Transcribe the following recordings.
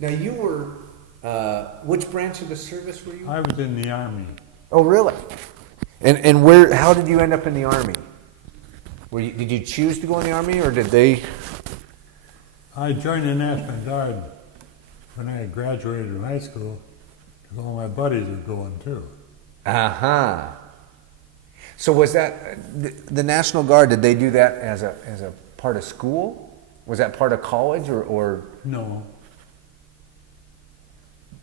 Now you were, which branch of the service were you? I was in the Army. Oh, really? And where? How did you end up in the Army? Did you choose to go in the Army, or did they? I joined the National Guard when I graduated from high school, because all my buddies were going too. Uh-huh. So was that the National Guard? Did they do that as a part of school? Was that part of college or? No.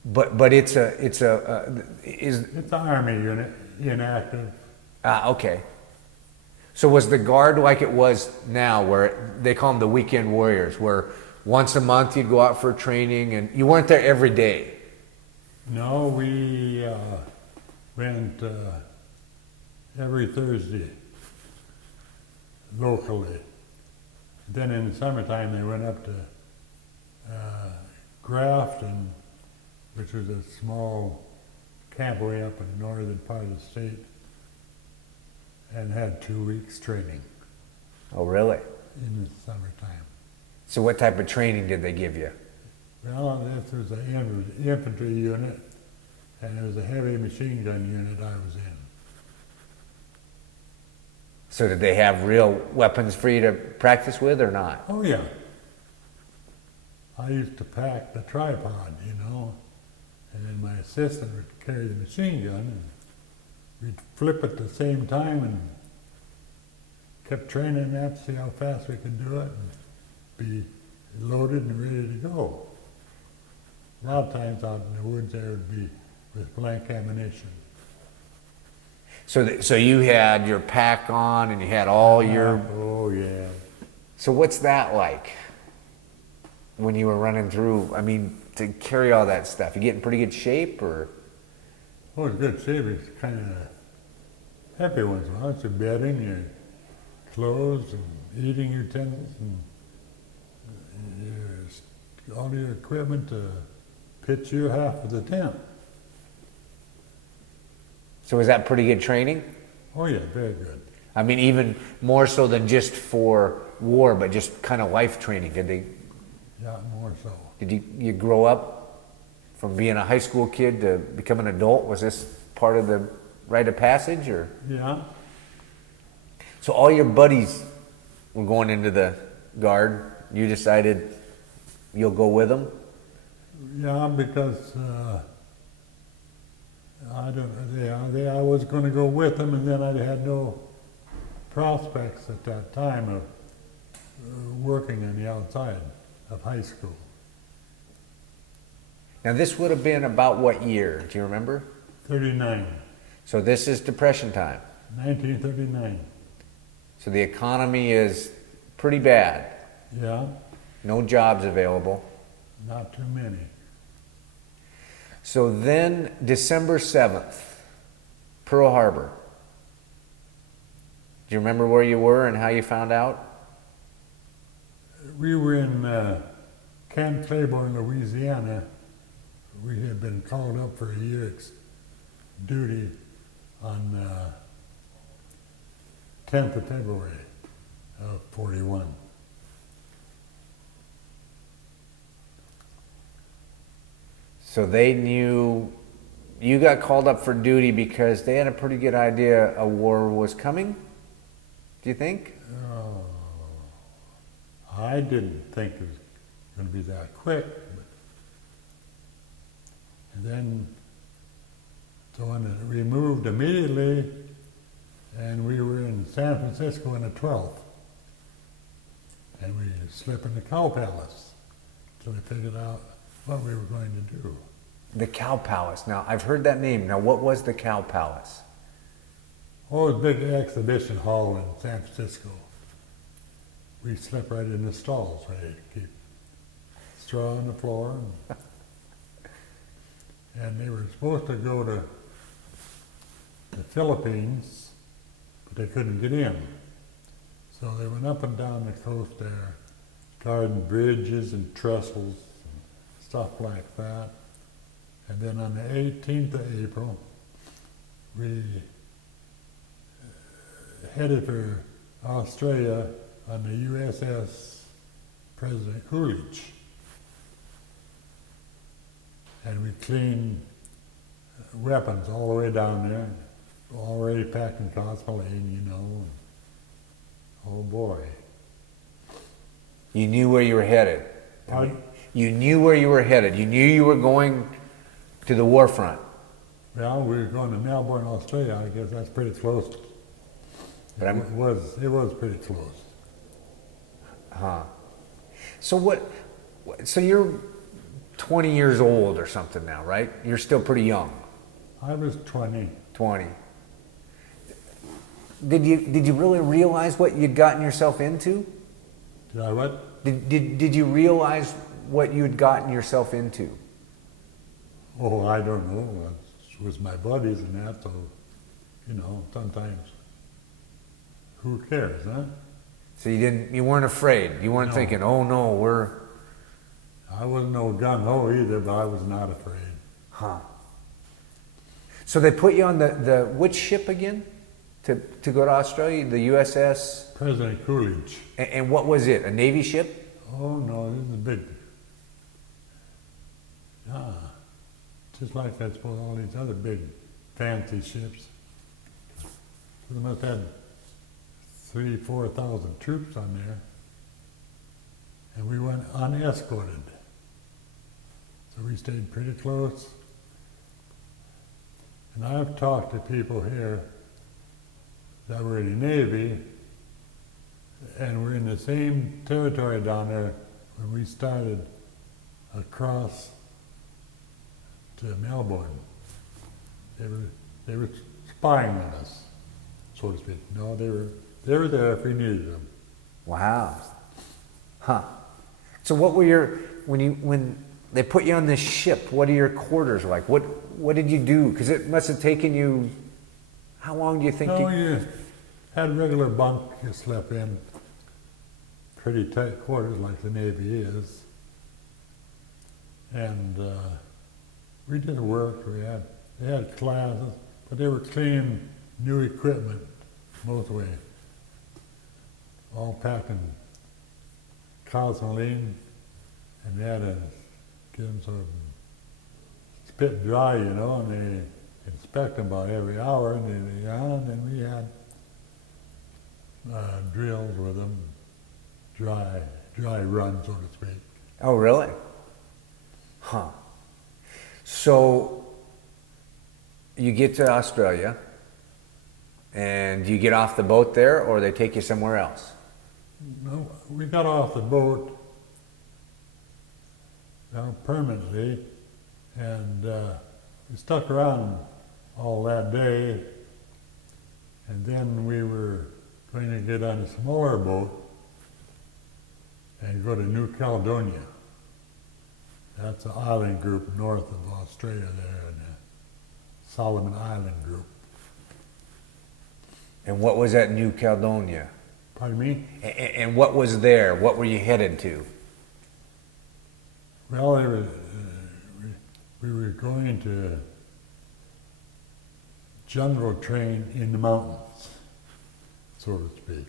But it's an Army unit, inactive. Ah, okay. So was the Guard like it was now, where they call them the weekend warriors, where once a month you'd go out for training and you weren't there every day? No, we went every Thursday locally. Then in the summertime they went up to Grafton, which was a small campway up in the northern part of the state, and had 2 weeks training Oh, really? in the summertime. So what type of training did they give you? Well, this was an infantry unit, and it was a heavy machine gun unit I was in. So did they have real weapons for you to practice with or not? Oh yeah. I used to pack the tripod, and then my assistant would carry the machine gun, and we'd flip at the same time and kept training that to see how fast we could do it and be loaded and ready to go. A lot of times out in the woods there would be with blank ammunition. So you had your pack on and you had all your... Oh yeah. So what's that like when you were running through, to carry all that stuff? You get in pretty good shape, or? Oh, it's good shape. It's kind of heavy ones. Well, it's your bedding, your clothes, and eating utensils, and all your equipment to pitch you half of the tent. So was that pretty good training? Oh yeah, very good. Even more so than just for war, but just kind of life training. Yeah, more so. Did you grow up from being a high school kid to become an adult? Was this part of the rite of passage, or? Yeah. So all your buddies were going into the Guard. You decided you'll go with them? Yeah, because I was going to go with them, and then I had no prospects at that time of working on the outside of high school. Now this would have been about what year? Do you remember? 39. So this is Depression time. 1939. So the economy is pretty bad. Yeah, No jobs available. not too many. So then December 7th, Pearl Harbor. Do you remember where you were and how you found out? We were in Camp Claiborne, Louisiana. We had been called up for a year's duty on 10th of February of 41. So they knew you got called up for duty because they had a pretty good idea a war was coming? Do you think? I didn't think it was going to be that quick. And then, so we moved immediately, and we were in San Francisco on the 12th. And we slept in the Cow Palace until we figured out what we were going to do. The Cow Palace. Now, I've heard that name. Now, what was the Cow Palace? Oh, it was a big exhibition hall in San Francisco. We slept right in the stalls, ready to keep straw on the floor. And they were supposed to go to the Philippines, but they couldn't get in. So they went up and down the coast there, guarding bridges and trestles and stuff like that. And then on the 18th of April, we headed for Australia on the USS President Coolidge. and we cleaned weapons all the way down there, already packed in Cosmoline, you know. Oh boy. You knew where you were headed. Pardon? You knew where you were headed. You knew you were going to the war front. Well, we were going to Melbourne, Australia. I guess that's pretty close. But It was pretty close. Huh. So so you're 20 years old or something now, right? You're still pretty young. I was 20. 20. Did you really realize what you'd gotten yourself into? Did I what? Did you realize what you'd gotten yourself into? Oh, I don't know. It was my buddies and that, so, you know, sometimes, who cares, huh? So you weren't afraid. You weren't No. thinking, oh no, I wasn't no gung-ho either, but I was not afraid. huh. So they put you on the which ship again to go to Australia? The USS? President Coolidge. And what was it? A Navy ship? Oh, no, this is a big, just like I suppose all these other big fancy ships. They must have 3,000-4,000 troops on there. And we went unescorted. So we stayed pretty close. And I've talked to people here that were in the Navy and were in the same territory down there when we started across to Melbourne. They were spying on us, so to speak. No, they were there if we needed them. Wow. Huh. So what were when they put you on this ship, what are your quarters like? What did you do? Because it must have taken you, how long do you think? No, you had a regular bunk you slept in. Pretty tight quarters like the Navy is. And we did work, they had classes, but they were cleaning new equipment mostly. All packed in Cosmoline, and they had to get them sort of spit dry, you know, and they inspect them about every hour, and then we had drills with them, dry run, so to speak. Oh, really? Huh. So you get to Australia, and you get off the boat there, or they take you somewhere else? No, we got off the boat permanently, and we stuck around all that day, and then we were going to get on a smaller boat and go to New Caledonia. That's an island group north of Australia there, in the Solomon Island group. And what was at New Caledonia? Pardon me? And what was there? What were you headed to? Well, we were going to jungle train in the mountains, so to speak.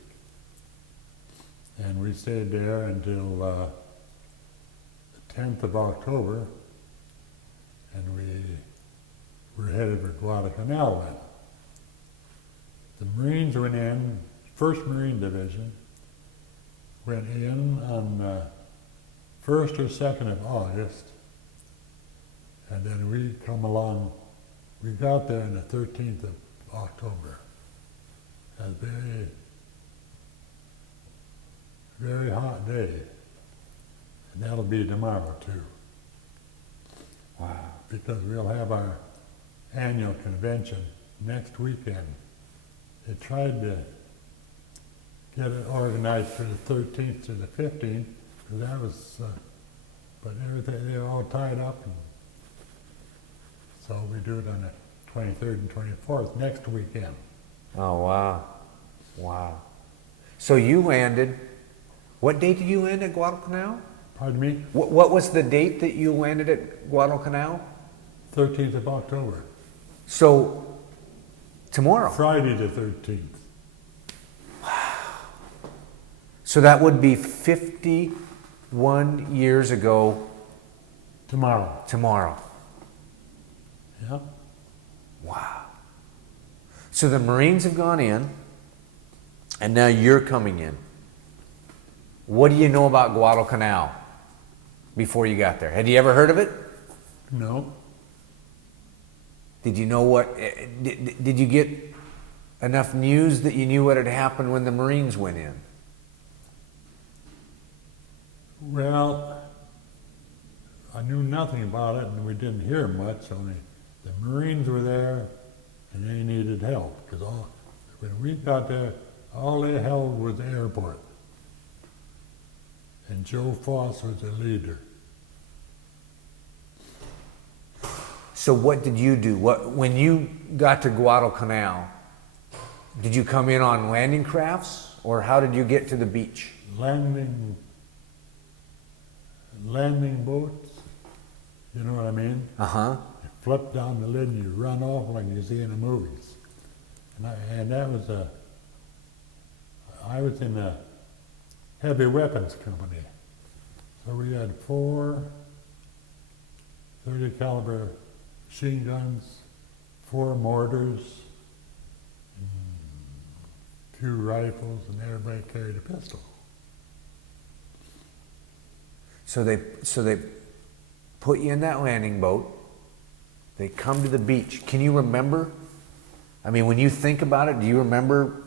And we stayed there until the 10th of October, and we were headed for Guadalcanal then. The Marines went in, 1st Marine Division, went in on 1st or 2nd of August, and then we come along, we got there on the 13th of October. A very, very hot day. And that'll be tomorrow too. Wow. Because we'll have our annual convention next weekend. They tried to get it organized for the 13th to the 15th, because that was, but everything, they were all tied up. And so we do it on the 23rd and 24th, next weekend. Oh, wow. Wow. So you landed, what date did you land at Guadalcanal? Pardon me? What was the date that you landed at Guadalcanal? 13th of October. So, tomorrow. Friday the 13th. So that would be 51 years ago Tomorrow. tomorrow. Yeah. Wow. So the Marines have gone in, and now you're coming in. What do you know about Guadalcanal before you got there? Had you ever heard of it? No. Did you know what, did you get enough news that you knew what had happened when the Marines went in? Well, I knew nothing about it, and we didn't hear much. Only the Marines were there, and they needed help. Because when we got there, all they held was the airport. And Joe Foss was the leader. So what did you do? When you got to Guadalcanal, did you come in on landing crafts, or how did you get to the beach? Landing boats, you know what I mean? Uh-huh. You flip down the lid and you run off like you see in the movies. And that was I was in a heavy weapons company. So we had 4 .30 caliber machine guns, 4 mortars, a few rifles, and everybody carried a pistol. So they put you in that landing boat. They come to the beach. Can you remember? I mean, when you think about it, do you remember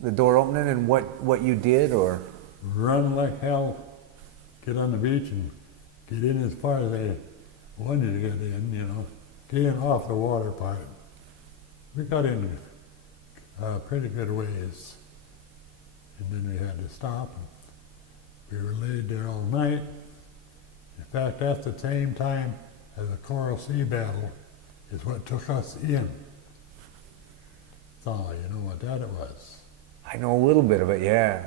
the door opening and what you did, or? Run like hell, get on the beach and get in as far as they wanted to get in, you know. Get in off the water part. We got in pretty good ways. And then we had to stop. We were laid there all night. In fact, that's the same time as the Coral Sea battle is what took us in. Oh, you know what that was. I know a little bit of it, yeah.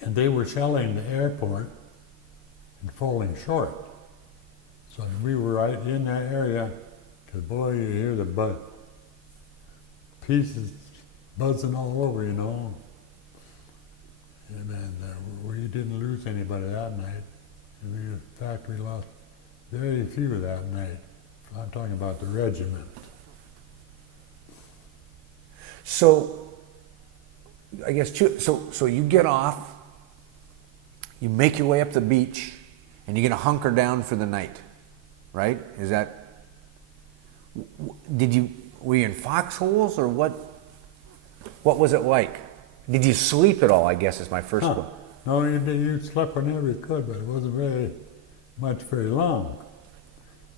And they were shelling the airport and falling short. So we were right in that area, because boy, you hear the pieces buzzing all over, you know. And then we didn't lose anybody that night. In fact, we lost very few that night. I'm talking about the regiment. So, I guess, so you get off, you make your way up the beach, and you're going to hunker down for the night, right? Is that, were you in foxholes, or what was it like? Did you sleep at all, I guess, is my first one. No, you slept whenever you could, but it wasn't very long.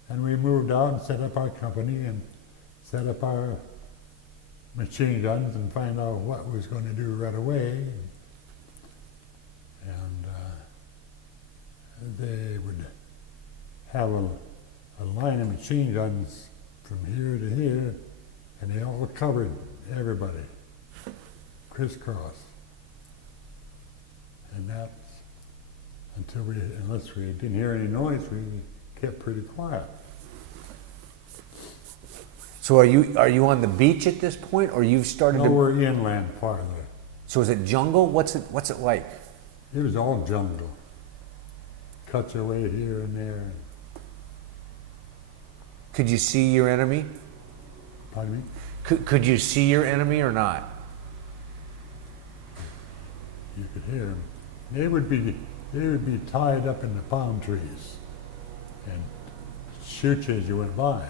And we moved out and set up our company and set up our machine guns and find out what we was going to do right away. And they would have a line of machine guns from here to here, and they all covered everybody, crisscross. And that's unless we didn't hear any noise, we kept pretty quiet. So are you on the beach at this point, or you've started No, to? we're inland farther. So is it jungle? What's it like? It was all jungle. Cuts away here and there. Could you see your enemy? Pardon me? Could you see your enemy or not? You could hear them. They would be tied up in the palm trees and shoot you as you went by.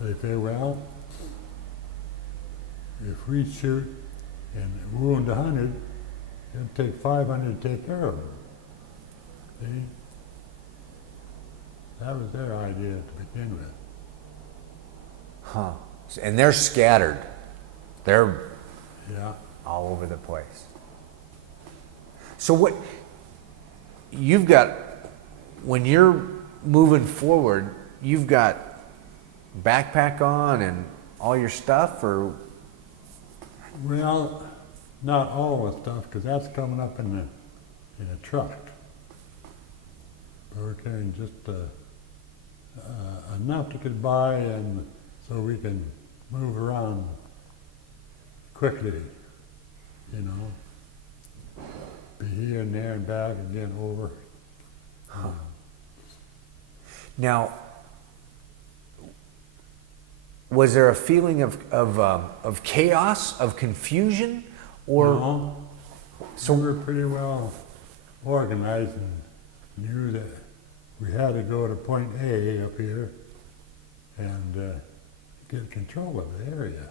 They say, well, if we shoot and wound 100, it'd take 500 to take care of them. See? That was their idea to begin with. Huh. And they're scattered. They're Yeah. all over the place. So what you've got, when you're moving forward, you've got backpack on and all your stuff, or? Well, not all the stuff, because that's coming up in a truck. But we're carrying just enough to get by, and so we can move around quickly, you know. Be here and there and back and then over. Now, was there a feeling of chaos, of confusion, or No, so we were pretty well organized and knew that we had to go to point A up here and get control of the area.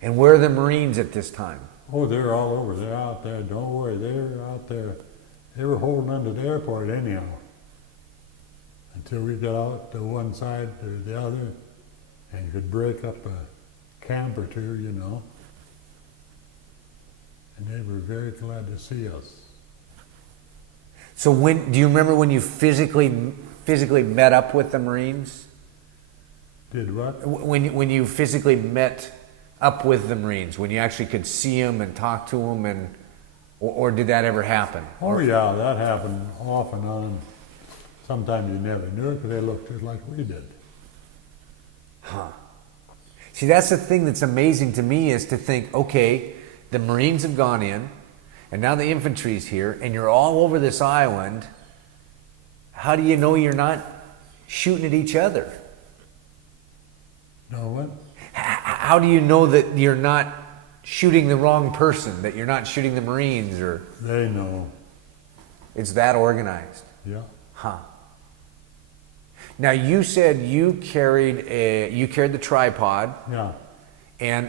and where are the Marines at this time? Oh, they're all over. They're out there. Don't worry, they're out there. They were holding onto the airport anyhow. Until we got out to one side or the other and could break up a camp or two, you know. And they were very glad to see us. So do you remember when you physically met up with the Marines? Did what? When you physically met up with the Marines, when you actually could see them and talk to them, or did that ever happen? Oh yeah, that happened off and on. Sometimes you never knew it because they looked just like we did. Huh. See, that's the thing that's amazing to me, is to think, okay, the Marines have gone in, and now the infantry's here, and you're all over this island. How do you know you're not shooting at each other? Know what? How do you know that you're not shooting the wrong person, that you're not shooting the Marines, or They know. it's that organized? Yeah. Huh. Now you said you carried the tripod Yeah. and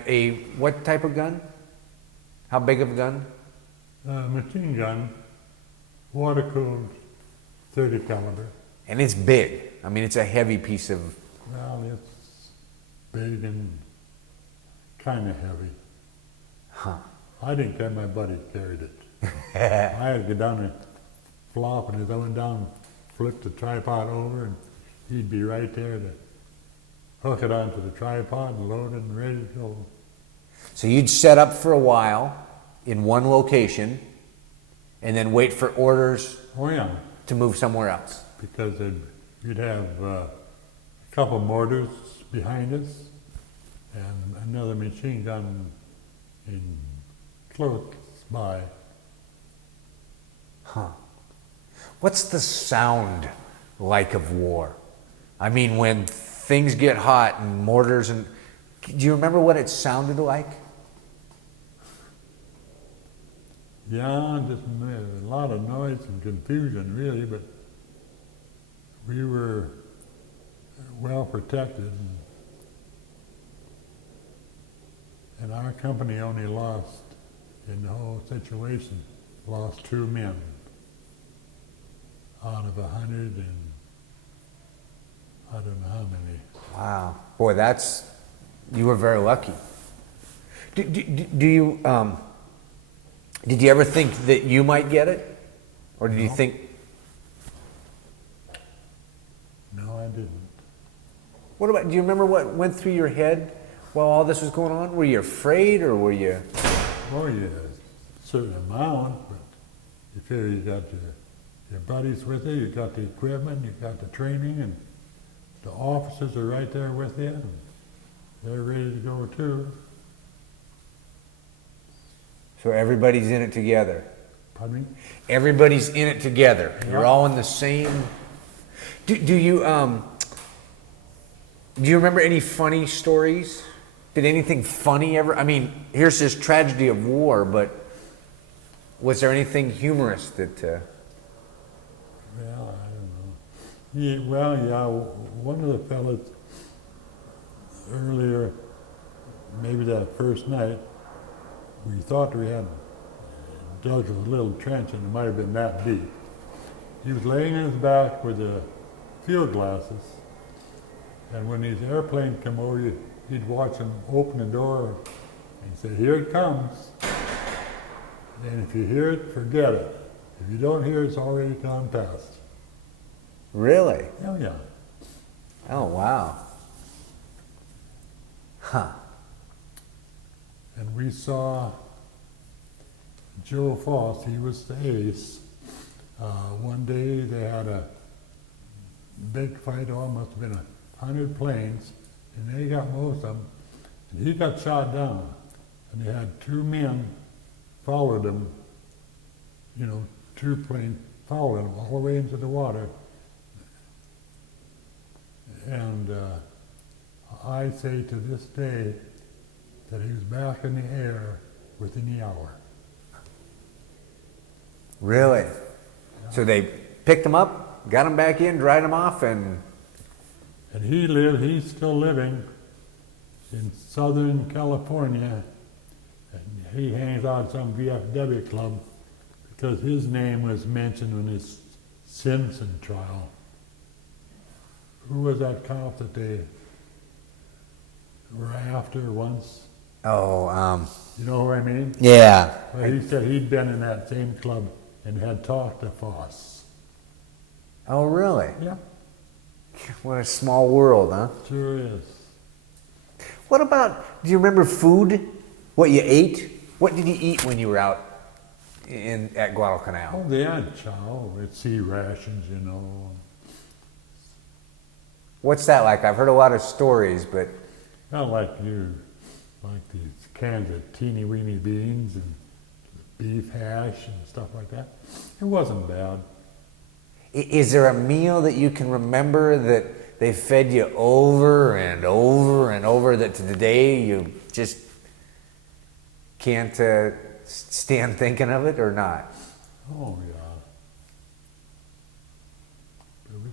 what type of gun? How big of a gun? Machine gun, water-cooled, 30 caliber. And it's big. I mean, it's a heavy piece of. Well, it's big and kind of heavy. Huh. I didn't care, my buddy carried it. I had to go down and flop, and as I went down, flip the tripod over, and he'd be right there to hook it onto the tripod and load it and ready to go. So you'd set up for a while in one location, and then wait for orders Oh yeah, to move somewhere else. because you'd have a couple mortars behind us and another machine gun in close by. Huh. What's the sound like of war? I mean, when things get hot and mortars and... Do you remember what it sounded like? Yeah, just a lot of noise and confusion really, but we were well protected, and our company only lost, in the whole situation, lost 2 men out of 100 and I don't know how many. Wow. Boy, you were very lucky. Do you, did you ever think that you might get it? Or did you think... No, I didn't. Do you remember what went through your head while all this was going on? Were you afraid, or were you... Oh yeah, a certain amount, but you figure you got your buddies with you, you got the equipment, you got the training, and the officers are right there with you, and they're ready to go too. So everybody's in it together. Pardon me? Everybody's in it together. Yeah. You're all in the same... Do you remember any funny stories? Did anything funny ever... I mean, here's this tragedy of war, but was there anything humorous that... Well, I don't know. Yeah, well, yeah, one of the fellas earlier, maybe that first night, we thought we had dug a little trench and it might have been that deep. He was laying on his back with the field glasses, and when these airplanes come over, he'd watch them open the door and say, "Here it comes." And if you hear it, forget it. If you don't hear it, it's already gone past. Really? Oh yeah. Oh, wow. Huh. And we saw Joe Foss, he was the ace. One day they had a big fight, must have been 100 planes, and they got most of them. And he got shot down, and they had 2 men followed him, 2 planes followed him all the way into the water. And I say to this day that he was back in the air within the hour. Really? So they picked him up, got him back in, dried him off, and he's still living in Southern California, and he hangs out at some VFW club because his name was mentioned in his Simpson trial. Who was that cop that they were after once? oh, You know who I mean? yeah. Well, he said he'd been in that same club and had talked to Foss. Oh, really? Yeah, What a small world, huh? sure is. What about, do you remember food? What you ate? What did you eat when you were out at Guadalcanal? Oh, they had chow, with sea rations, you know. What's that like? I've heard a lot of stories, but Not like these cans of teeny weeny beans and beef hash and stuff like that. It wasn't bad. is there a meal that you can remember that they fed you over and over and over that to today you just can't stand thinking of it, or not? Oh yeah. But we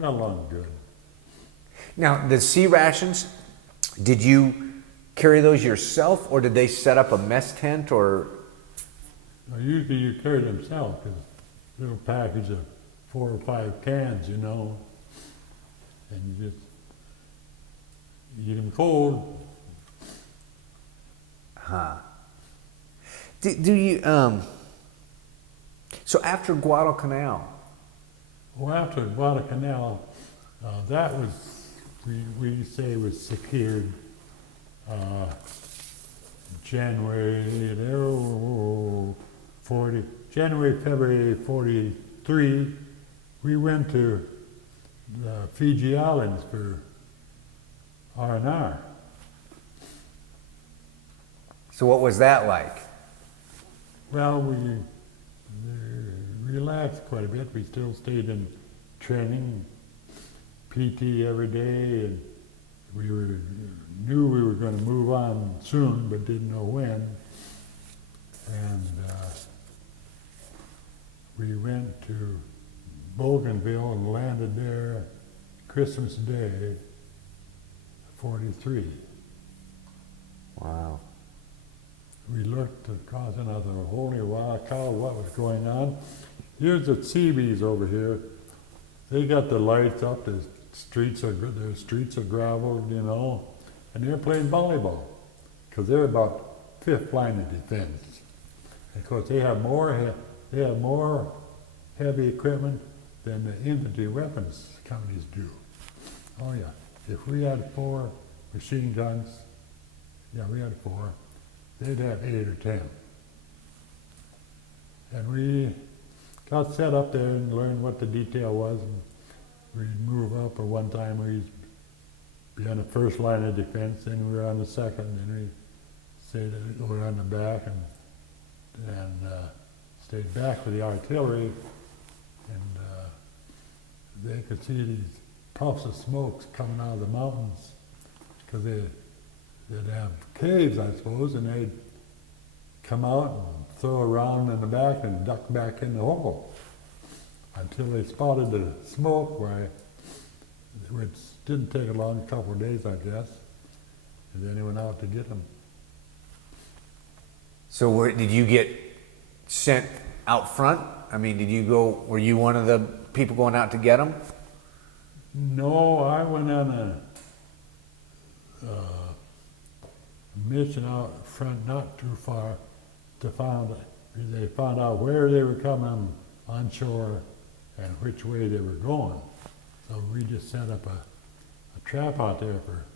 got along good. Now, the sea rations, did you carry those yourself, or did they set up a mess tent, or? Now, usually you carry them yourself, because a little package of 4 or 5 cans, you know, and you just eat them cold. Huh. Do you, so after Guadalcanal, Well, after Guadalcanal, that was, we say was secured February 43, we went to the Fiji Islands for R&R. so what was that like? Well, we relaxed quite a bit. We still stayed in training, PT every day, and knew we were going to move on soon, but didn't know when. And we went to Bougainville and landed there Christmas Day, 43. Wow. We looked across and I thought, holy wow, cow, what was going on? Here's the Seabees over here. They got the lights up, their streets are gravel, you know, and they're playing volleyball because they're about 5th line of defense. And of course, they have more heavy equipment than the infantry weapons companies do. Oh yeah, if we had 4 machine guns, yeah, we had 4. They'd have 8 or 10. And we got set up there and learned what the detail was. And we'd move up, or one time we'd be on the 1st line of defense, then we were on the 2nd, and we stayed over on the back and stayed back with the artillery. And they could see these puffs of smoke coming out of the mountains because they'd have caves, I suppose, and they'd come out and throw around in the back and duck back in the hole until they spotted the smoke, which didn't take a long couple of days, I guess, and then they went out to get them. So did you get sent out front? I mean, were you one of the people going out to get them? No, I went on a mission out front, not too far, they found out where they were coming on shore and which way they were going. So we just set up a trap out there for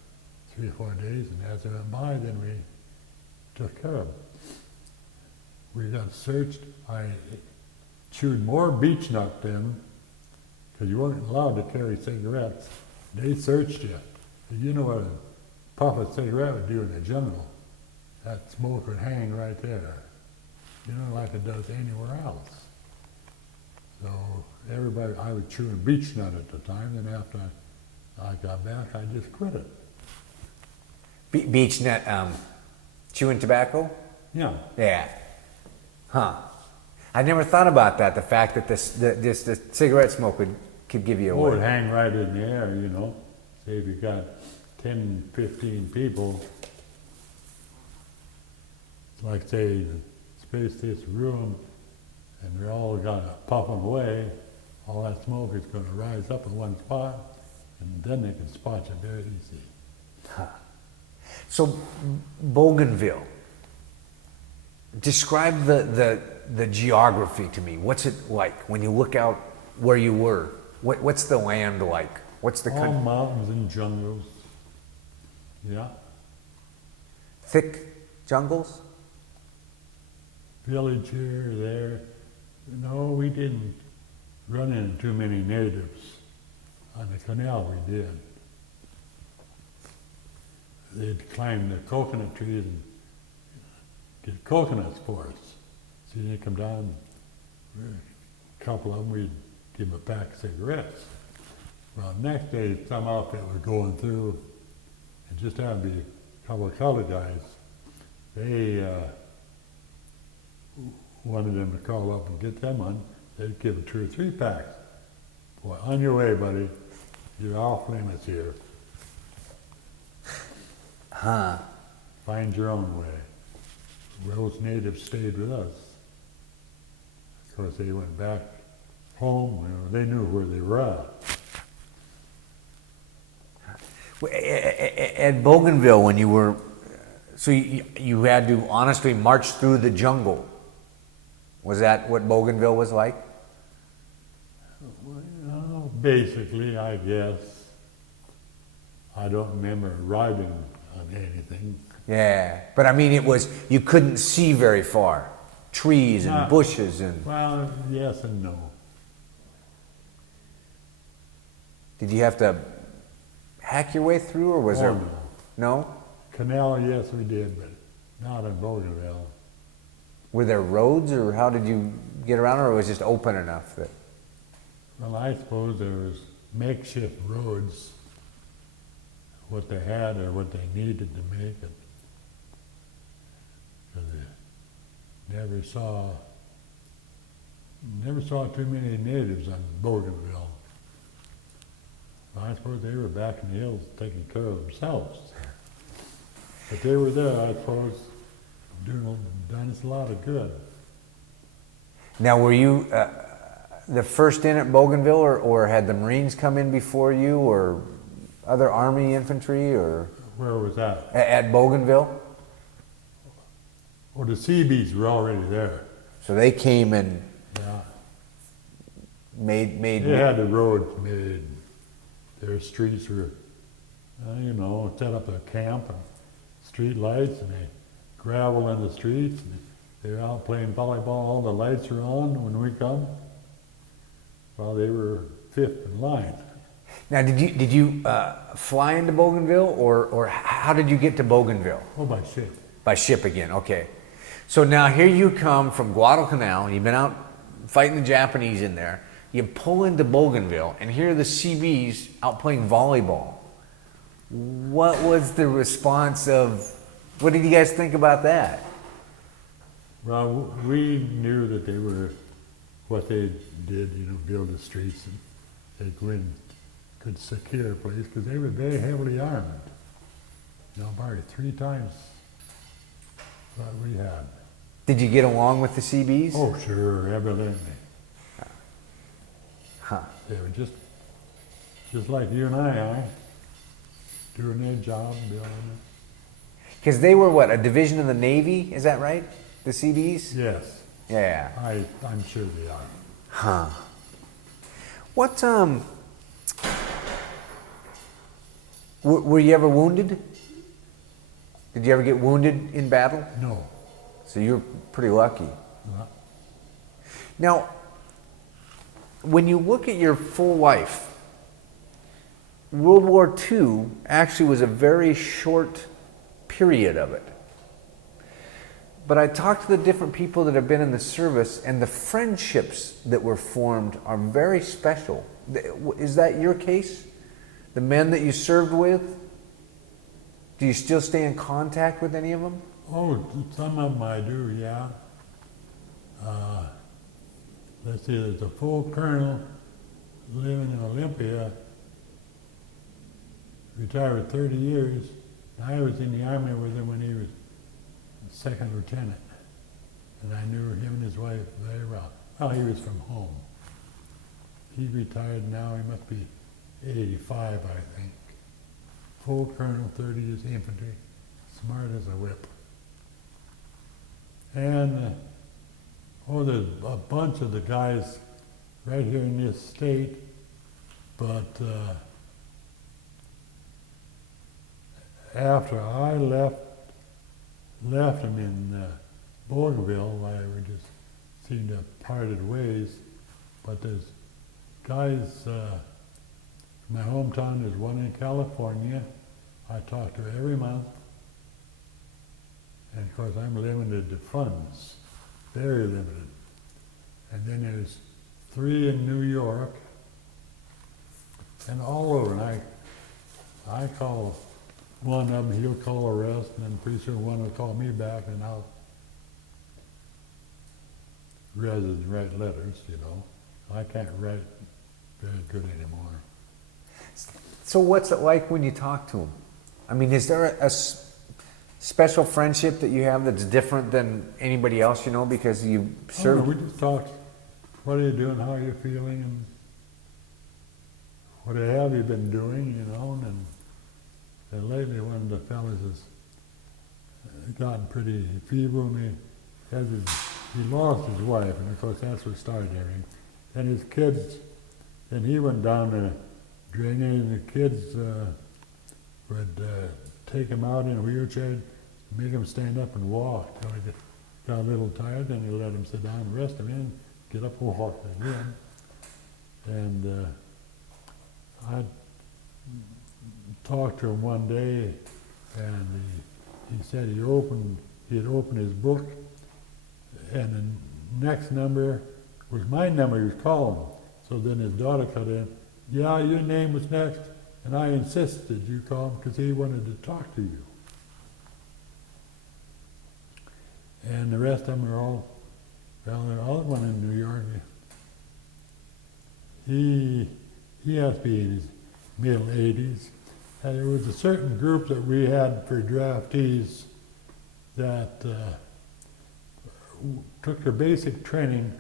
3 or 4 days, and as they went by, then we took care of them. We got searched. I chewed more beech nut then, because you weren't allowed to carry cigarettes. They searched you. You know what a puff of cigarette would do in the jungle. That smoke would hang right there. You know, like it does anywhere else. So I was chewing beech nut at the time, and after I got back, I just quit it. Beach net, chewing tobacco? Yeah. Yeah. Huh. I never thought about that, the fact that the cigarette smoke could give you Oh, away. it'd hang right in the air, you know. Say if you got 10, 15 people, like say, space this room, and they're all gonna puffing away, all that smoke is gonna rise up in one spot, and then they can spot you very easy. Huh. So, Bougainville. Describe the geography to me. What's it like when you look out where you were? What's the land like? What's the All country? mountains and jungles. Yeah. Thick jungles? Village here, there. No, we didn't run into too many natives. On the canal we did. They'd climb the coconut trees and get coconuts for us. So they'd come down, a couple of them, we'd give them a pack of cigarettes. Well, next day, some outfit was going through, and just happened to be a couple of colored guys. They wanted them to call up and get them one. They'd give them 2 or 3 packs. Boy, on your way, buddy. You're off limits here. Huh. Find your own way. Those natives stayed with us. Of course, they went back home. You know, they knew where they were at. At Bougainville, when you were, so you had to honestly march through the jungle. Was that what Bougainville was like? Well, basically, I guess. I don't remember riding on anything. Yeah, but I mean, it was, you couldn't see very far. Trees and bushes and... Well, yes and no. Did you have to hack your way through, or was there... No. No? Canal, yes, we did, but not in Bougainville. Were there roads, or how did you get around, or it was just open enough that... Well, I suppose there was makeshift roads, what they had or what they needed to make it. Because they never saw too many natives on Bougainville. I suppose they were back in the hills taking care of themselves. But they were there, I suppose, done us a lot of good. Now, were you the first in at Bougainville, or had the Marines come in before you, or other Army infantry, or... Where was that? At Bougainville? Well, the Seabees were already there. So they came and Yeah. made... They had the roads made. Their streets were, set up a camp and street lights, and they gravel in the streets. And they were out playing volleyball. All the lights were on when we come. Well, they were fifth in line. Now, did you fly into Bougainville, or how did you get to Bougainville? Oh, by ship. By ship again, okay. So now here you come from Guadalcanal. You've been out fighting the Japanese in there. You pull into Bougainville, and here are the CBs out playing volleyball. What was the response of, what did you guys think about that? Well, we knew that they were, what they did, build the streets, and they go in, could secure a place, because they were very heavily armed. Probably 3 times what we had. Did you get along with the CBs? Oh, sure, evidently. Huh. They were just like you and I are, doing their job, building it. Because they were what, a division of the Navy? Is that right? The CBs? Yes, Yeah. I'm sure they are. Huh. What, were you ever wounded? Did you ever get wounded in battle? No. So you're pretty lucky. Not- Now, when you look at your full life, World War II actually was a very short period of it. But I talked to the different people that have been in the service, and the friendships that were formed are very special. Is that your case? The men that you served with? Do you still stay in contact with any of them? Oh, some of them I do, yeah. Let's see, there's a full colonel living in Olympia, retired with 30 years. I was in the Army with him when he was second lieutenant, and I knew him and his wife very well. Well, he was from home. He's retired now, he must be 85, I think. Full colonel, 30 years infantry, smart as a whip. And there's a bunch of the guys right here in this state, but after I left him in Bougainville, we just seemed to have parted ways. But there's guys, my hometown, there's one in California. I talk to every month. And of course I'm limited to funds, very limited. And then there's 3 in New York, and all over. And I call one of them, he'll call the rest, and then pretty soon one will call me back, and I'll rather than write letters, you know. I can't write very good anymore. So what's it like when you talk to them? I mean, is there a special friendship that you have that's different than anybody else, you know, because you served? We just talk, what are you doing, how are you feeling, and what have you been doing, you know, and lately one of the fellas has gotten pretty feeble, and he lost his wife, and of course that's what started everything. And his kids, and he went down to drainage, and the kids would take him out in a wheelchair, make him stand up and walk till he got a little tired, then he let him sit down, rest him in, get up and walk again. And I talked to him one day, and he said he had opened his book, and the next number was my number he was calling. So then his daughter cut in, yeah, your name was next, and I insisted you call him because he wanted to talk to you. And the rest of them are all, well, the other one in New York, he has to be in his middle 80s. And there was a certain group that we had for draftees that took their basic training,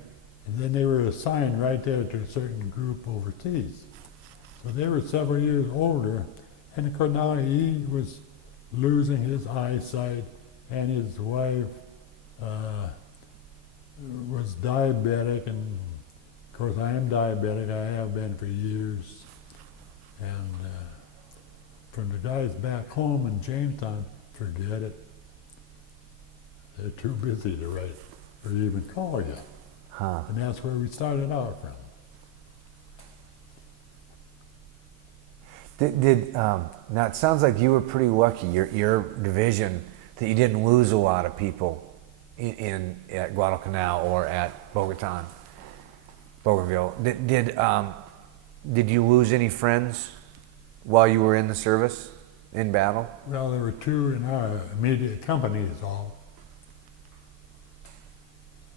and then they were assigned right there to a certain group overseas. So they were several years older, and of course now he was losing his eyesight, and his wife was diabetic, and of course I am diabetic, I have been for years. And from the guys back home in Jamestown, forget it. They're too busy to write or even call you. Huh. And that's where we started out from. Now it sounds like you were pretty lucky, your division, that you didn't lose a lot of people at Guadalcanal or at Bougainville. Did you lose any friends while you were in the service, in battle? Well, there were 2 in our immediate company is all.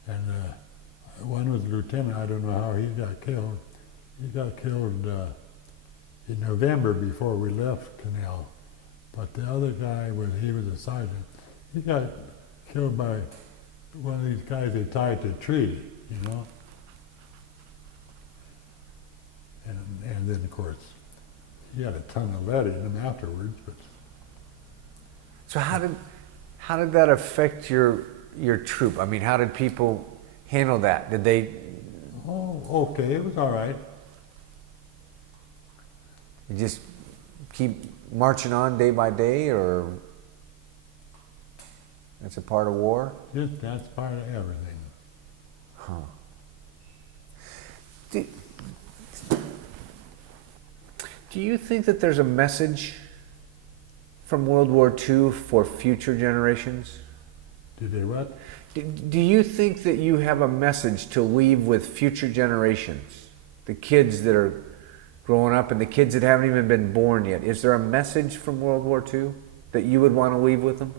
And one was a lieutenant, I don't know how he got killed. He got killed in November before we left Canal. But the other guy, he was a sergeant, he got killed by one of these guys they tied to a tree, you know. And then of course, he had a ton of lead in him afterwards. But So how did that affect your troop? I mean, how did people handle that? Did they? Oh, okay, it was all right. You just keep marching on day by day, or that's a part of war? That's part of everything. Huh. Do you think that there's a message from World War II for future generations? Did they what? Do you think that you have a message to leave with future generations? The kids that are growing up and the kids that haven't even been born yet. Is there a message from World War II? that you would want to leave with them?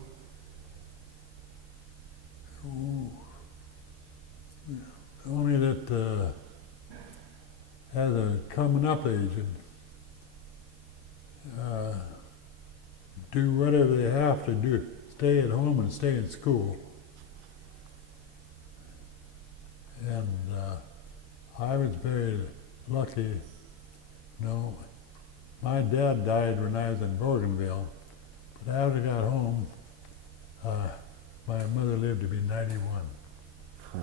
Only that as a coming up age, do whatever they have to do, stay at home and stay in school. And I was very lucky. No, my dad died when I was in Bougainville, but after I got home, my mother lived to be 91. Huh.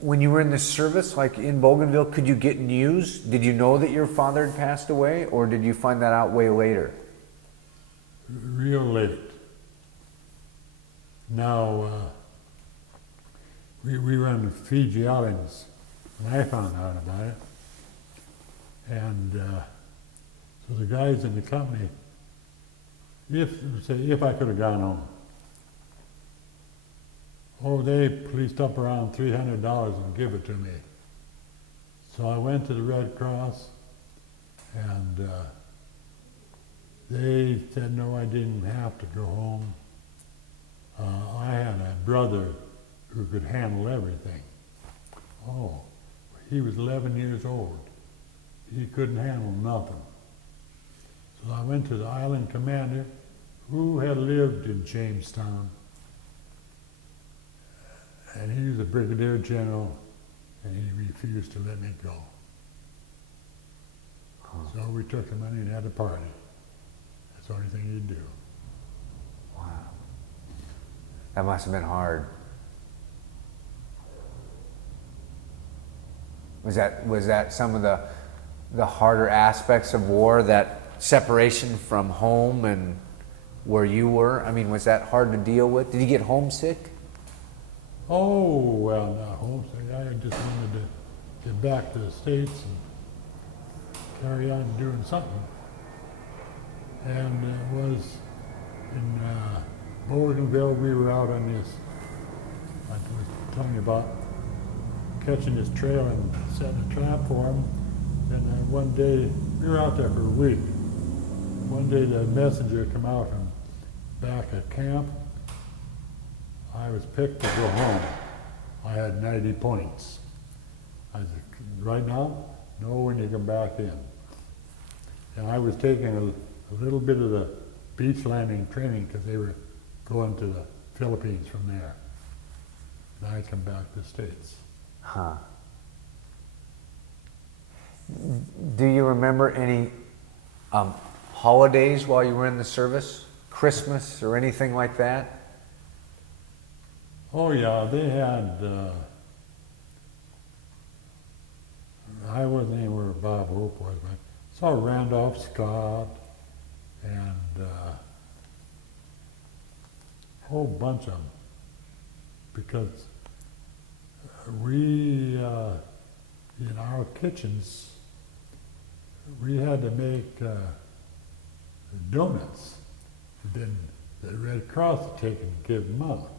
When you were in the service, like in Bougainville, could you get news? Did you know that your father had passed away, or did you find that out way later? Real late. Now, we were on the Fiji Islands, and I found out about it. And so the guys in the company, if I could have gone home, they policed up around $300 and give it to me. So I went to the Red Cross, and they said no, I didn't have to go home. I had a brother who could handle everything. Oh, he was 11 years old. He couldn't handle nothing. So I went to the island commander who had lived in Jamestown. And he was a brigadier general, and he refused to let me go. Huh. So we took the money and had a party. That's the only thing he'd do. Wow. That must have been hard. Was that some of the harder aspects of war, that separation from home and where you were? I mean, was that hard to deal with? Did you get homesick? Oh, well, not homesick. I just wanted to get back to the States and carry on doing something. And it was in Bougainville, we were out on this, I was telling you about catching this trail and setting a trap for him. And one day, we were out there for a week. One day the messenger came out from back at camp. I was picked to go home. I had 90 points. I said, right now? No, when you come back in. And I was taking a little bit of the beach landing training because they were going to the Philippines from there. And I come back to the States. Huh. Do you remember any holidays while you were in the service? Christmas or anything like that? Oh yeah, they had, I wasn't anywhere where Bob Hope was, but I saw Randolph Scott and a whole bunch of them. Because we, in our kitchens, we had to make donuts. Then the Red Cross would take and give them out.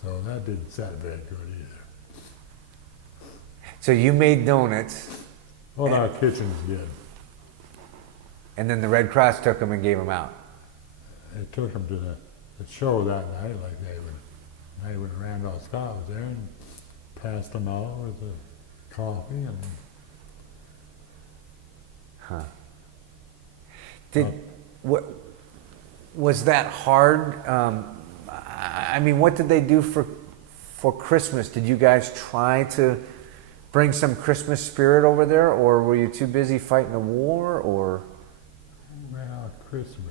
So that didn't sound very good either. So you made donuts. Well, our kitchens did. And then the Red Cross took them and gave them out. They took them to the show that night, like they would Randolph Scott was there and passed them out with the coffee and. Huh. Was that hard? I mean, what did they do for Christmas? Did you guys try to bring some Christmas spirit over there, or were you too busy fighting the war, or? Well, Christmas.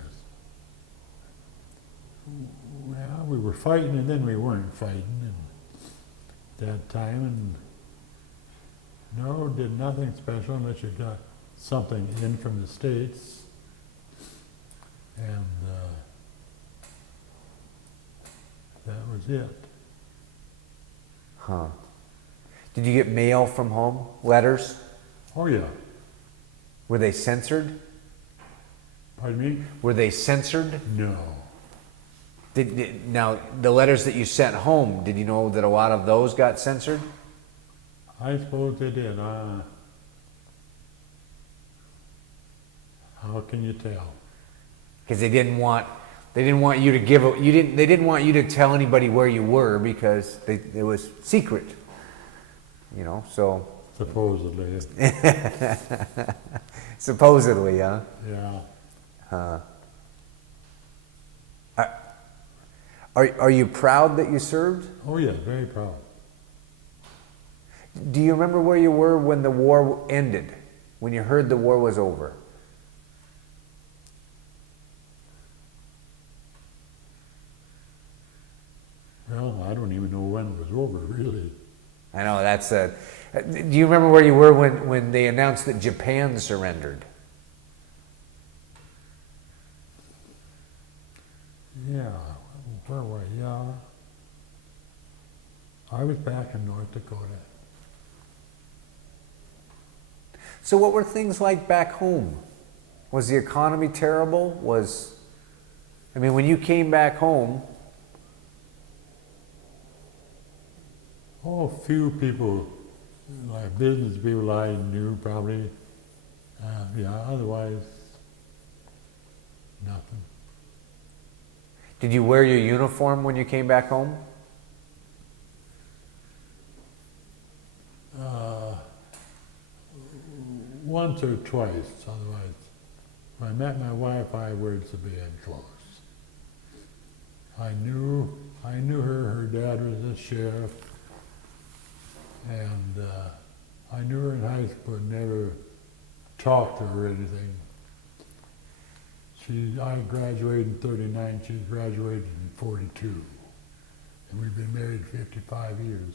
Well, we were fighting and then we weren't fighting and that time, and no, did nothing special unless you got something in from the States. And that was it. Huh. Did you get mail from home? Letters? Oh yeah. Were they censored? Pardon me? Were they censored? No. Now, the letters that you sent home, did you know that a lot of those got censored? I suppose they did. How can you tell? Because they didn't want you to give they didn't want you to tell anybody where you were because it was secret. You know, so Supposedly. supposedly, huh? Yeah. Are you proud that you served? Oh yeah, very proud. Do you remember where you were when the war ended? When you heard the war was over? Well, I don't even know when it was over, really. I know that's a. Do you remember where you were when they announced that Japan surrendered? Yeah, where were you? Yeah. I was back in North Dakota. So what were things like back home? Was the economy terrible? When you came back home? Oh, few people, like business people I knew probably. Yeah, otherwise, nothing. Did you wear your uniform when you came back home? Once or twice, otherwise. When I met my wife, I wore civilian clothes. I knew her dad was a sheriff, and I knew her in high school, but never talked to her or anything. I graduated in '39, she graduated in '42, and we've been married 55 years.